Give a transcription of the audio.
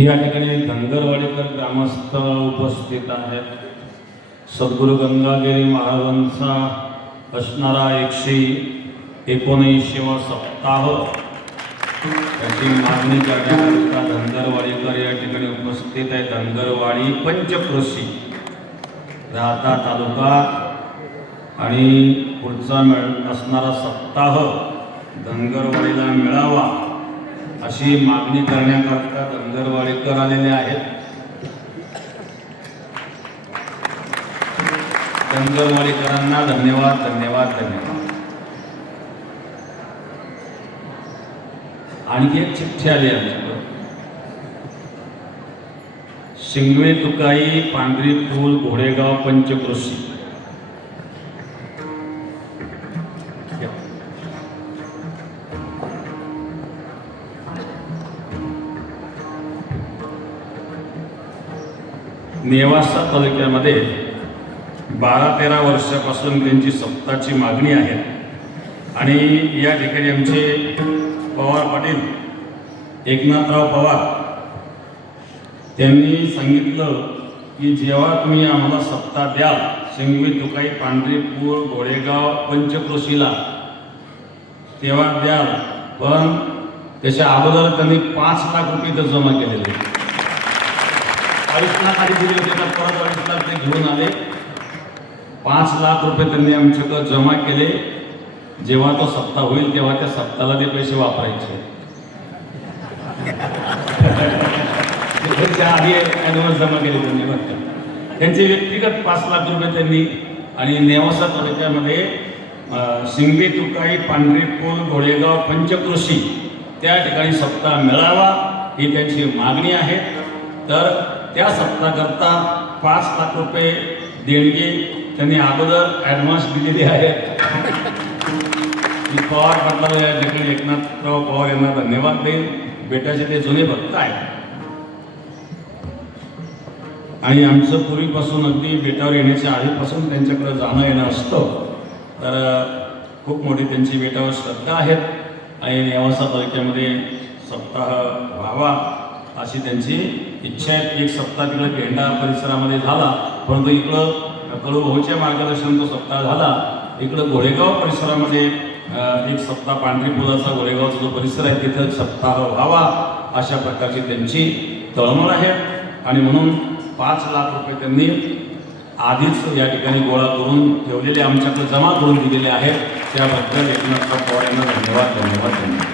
या ठिकाणी धनगरवाडीकर ग्रामस्थ उपस्थित आहेत. सद्गुरू गंगागिरी महाराजांचा असणारा 119वा सप्ताह याची मागणी करण्याकरिता धनगरवाडीकर या ठिकाणी उपस्थित आहे. धनगरवाडी पंचक्रोशी राहता तालुका आणि पुढचा असणारा सप्ताह धनगरवाडीला मिळावा अशी मागणी करण्याकरता धनगरवाडीकर आलेले आहेत. धनगरवाडीकरांना धन्यवाद धन्यवाद धन्यवाद. आणखी एक चिठ्ठी आली आमच्याकडे. शिंगवे तुकाई पांढरी पूल घोडेगाव पंचक्रोशी. नेवासा तालुक्यामध्ये 12-13 वर्षापासून त्यांची सप्ताची मागणी आहे. आणि या ठिकाणी आमचे पवार पाटील एकनाथराव पवार त्यांनी सांगितलं की जेव्हा तुम्ही आम्हाला सप्ता द्याल शिंगवे तुकाई पांढरी पूल घोडेगाव पंचक्रोशीला तेव्हा द्याल, पण त्याच्या अगोदर त्यांनी 5 लाख रुपये तर जमा केलेले. 40 लाख आधी दिले होते, तर परत 40 लाख ते घेऊन आले. 5 लाख रुपये त्यांनी आमच्याकडे जमा केले. जेव्हा तो सप्ताह होईल तेव्हा त्या सप्ताहाला ते पैसे वापरायचे. त्याच्या आधी ॲडव्हान्स जमा केले त्यांनी. त्यांचे व्यक्तिगत 5 लाख रुपये त्यांनी. आणि नेवासा तालुक्यामध्ये शिंगवे तुकाई पांढरी पूल घोडेगाव पंचक्रोशी त्या ठिकाणी सप्ताह मिळावा ही त्यांची मागणी आहे. तर त्या सप्ताहाकरता 5 लाख रुपये देणगी त्यांनी अगोदर ॲडव्हान्स दिलेली आहेत. मी पवार पाटलाला या ठिकाणी एकनाथराव पवार यांना धन्यवाद देईन. बेटाचे ते जुने भक्त आहेत आणि आमचं पूर्वीपासून अगदी बेटावर येण्याच्या आधीपासून त्यांच्याकडे जाणं येणं असतं. तर खूप मोठी त्यांची बेटावर श्रद्धा आहेत आणि नेवासा तालुक्यामध्ये सप्ताह व्हावा अशी त्यांची इच्छा आहे. एक सप्ताह तिकडे भेंडा परिसरामध्ये झाला, परंतु इकडं कळूभाऊच्या मार्गदर्शन तो सप्ताह झाला. इकडं घोडेगाव परिसरामध्ये एक सप्ताह पांढरी पुलाचा घोडेगावचा जो परिसर आहे तिथं सप्ताह व्हावा अशा प्रकारची त्यांची तळमळ आहे. आणि म्हणून 5 लाख रुपये त्यांनी आधीच या ठिकाणी गोळा करून ठेवलेले आमच्याकडे जमा करून दिलेले आहेत. त्याबद्दल एकनाथराव पवार यांना धन्यवाद धन्यवाद धन्यवाद.